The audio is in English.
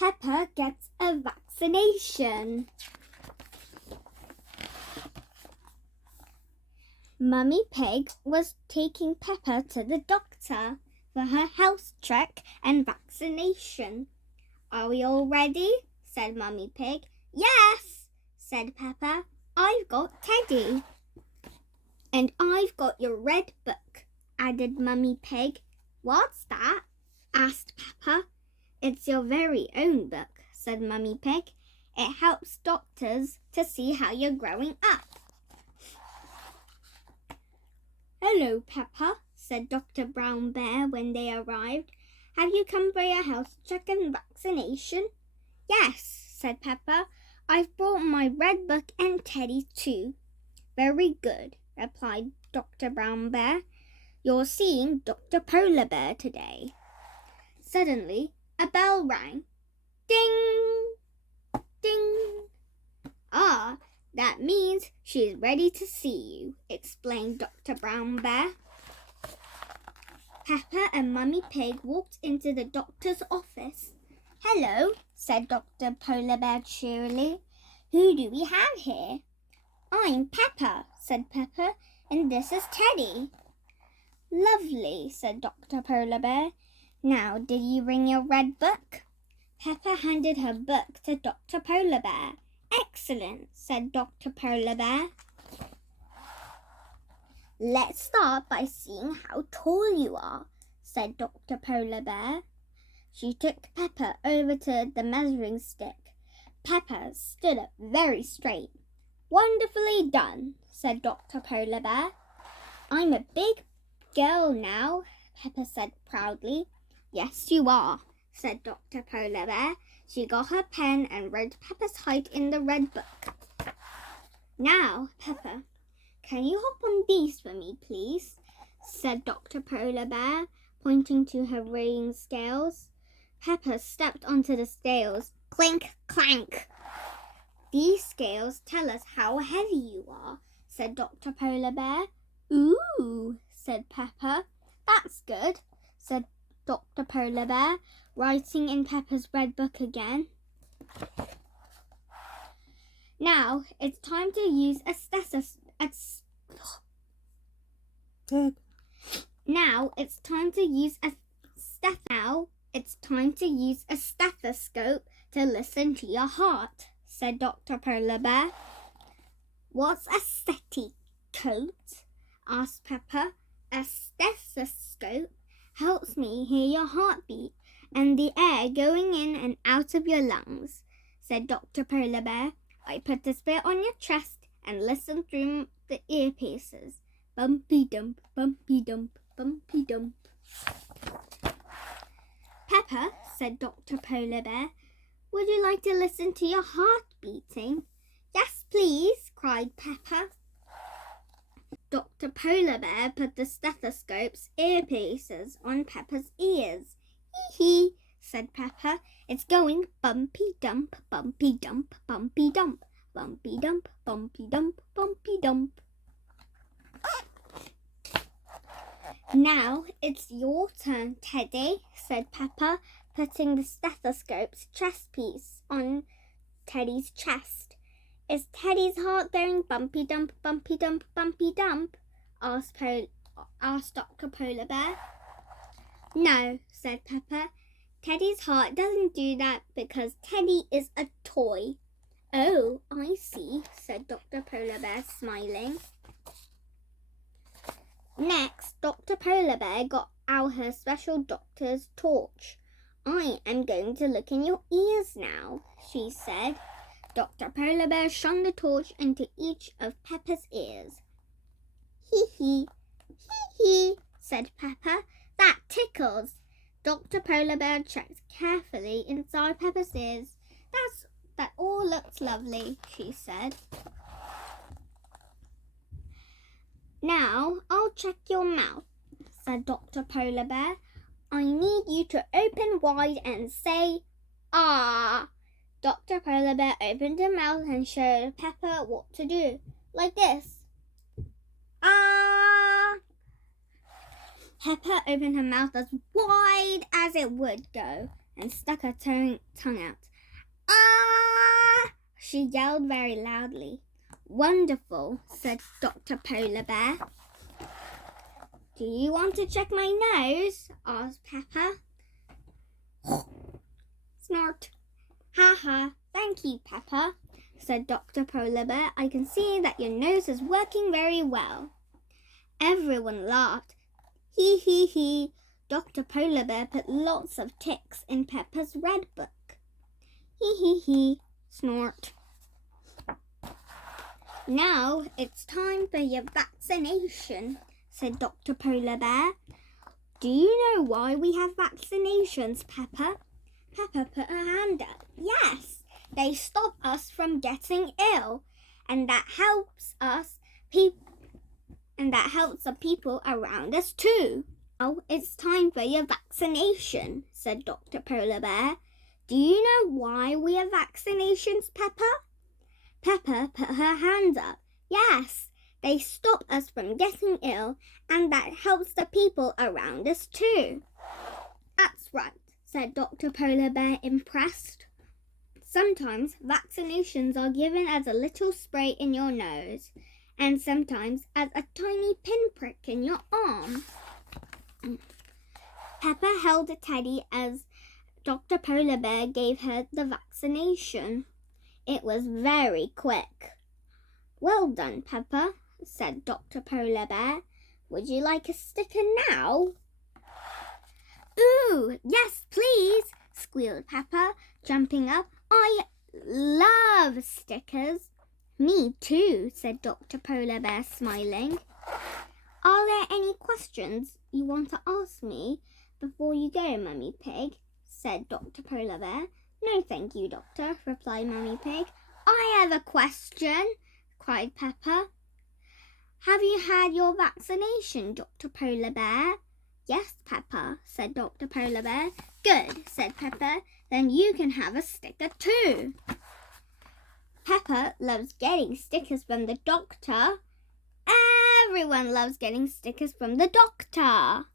Peppa gets a vaccination. Mummy Pig was taking Peppa to the doctor for her health check and vaccination. "Are we all ready?" said Mummy Pig. "Yes," said Peppa. "I've got Teddy." "And I've got your red book," added Mummy Pig. "What's that?" asked Peppa. "It's your very own book," said Mummy Pig. "It helps doctors to see how you're growing up." "Hello, Peppa," said Dr. Brown Bear when they arrived. "Have you come for your health check and vaccination?" "Yes," said Peppa. "I've brought my red book and Teddy too." "Very good," replied Dr. Brown Bear. "You're seeing Dr. Polar Bear today." Suddenly, a bell rang. Ding! Ding! "Ah, that means she's ready to see you," explained Dr. Brown Bear. Peppa and Mummy Pig walked into the doctor's office. "Hello," said Dr. Polar Bear cheerily. "Who do we have here?" "I'm Peppa," said Peppa, "and this is Teddy." "Lovely," said Dr. Polar Bear. "Now, did you bring your red book?" Peppa handed her book to Dr. Polar Bear. "Excellent," said Dr. Polar Bear. "Let's start by seeing how tall you are," said Dr. Polar Bear. She took Peppa over to the measuring stick. Peppa stood up very straight. "Wonderfully done," said Dr. Polar Bear. "I'm a big girl now," Peppa said proudly. "Yes, you are," said Dr. Polar Bear. She got her pen and wrote Peppa's height in the red book. "Now, Peppa, can you hop on these for me, please?" said Dr. Polar Bear, pointing to her weighing scales. Peppa stepped onto the scales. Clink, clank. "These scales tell us how heavy you are," said Dr. Polar Bear. "Ooh," said Peppa. "That's good," said Dr. Polar Bear, writing in Peppa's red book again. Now it's time to use a stethoscope. Now it's time to use a stethoscope to listen to your heart, said Dr. Polar Bear. "What's a stethoscope?" asked Peppa. "A stethoscope helps me hear your heartbeat and the air going in and out of your lungs," said Dr. Polar Bear. "I put this bit on your chest and listen through the earpieces. Bumpy dump, bumpy dump, bumpy dump." "Peppa," said Dr. Polar Bear, "would you like to listen to your heart beating?" "Yes, please," cried Peppa. Dr. Polar Bear put the stethoscope's earpieces on Peppa's ears. "Hee hee," said Peppa. "It's going bumpy dump, bumpy dump, bumpy dump, bumpy dump, bumpy dump, bumpy dump." "Now it's your turn, Teddy," said Peppa, putting the stethoscope's chest piece on Teddy's chest. "Is Teddy's heart going bumpy dump, bumpy dump, bumpy dump?" asked Dr. Polar Bear. "No," said Peppa. "Teddy's heart doesn't do that because Teddy is a toy." "Oh, I see," said Dr. Polar Bear, smiling. Next, Dr. Polar Bear got out her special doctor's torch. "I am going to look in your ears now," she said. Dr. Polar Bear shone the torch into each of Peppa's ears. "Hee hee, hee hee," said Peppa. "That tickles." Dr. Polar Bear checked carefully inside Peppa's ears. That all looks lovely," she said. "Now I'll check your mouth," said Dr. Polar Bear. "I need you to open wide and say, 'Ah.'" Dr. Polar Bear opened her mouth and showed Peppa what to do. Like this. "Ah!" Peppa opened her mouth as wide as it would go. and stuck her tongue out. Ah! She yelled very loudly. Wonderful, said Dr. Polar Bear. Do you want to check my nose? Asked Peppa. Snort. Ha ha, thank you, Peppa, said Dr. Polar Bear. I can see that your nose is working very well. Everyone laughed. Hee hee hee. Dr. Polar Bear put lots of ticks in Peppa's red book. Hee hee hee. Snort. Now it's time for your vaccination, said Dr. Polar Bear. Do you know why we have vaccinations, Peppa? Peppa put her hand up. Yes, they stop us from getting ill, and that helps the people around us too. Now it's time for your vaccination, said Dr. Polar Bear. Do you know why we have vaccinations, Peppa? Peppa put her hand up. Yes, they stop us from getting ill, and that helps the people around us too. That's right, said Dr. Polar Bear, impressed. Sometimes vaccinations are given as a little spray in your nose, and sometimes as a tiny pinprick in your arm. Peppa held a teddy as Dr. Polar Bear gave her the vaccination. It was very quick. Well done, Peppa, said Dr. Polar Bear. Would you like a sticker now? Ooh, yes, please, squealed Peppa, jumping up. I love stickers. Me too, said Dr. Polar Bear, smiling. Are there any questions you want to ask me before you go, Mummy Pig? Said Dr. Polar Bear. No, thank you, Doctor, replied Mummy Pig. I have a question, cried Peppa. Have you had your vaccination, Dr. Polar Bear? Yes, Peppa, said Dr. Polar Bear. Good, said Peppa. Then you can have a sticker too. Peppa loves getting stickers from the doctor. Everyone loves getting stickers from the doctor.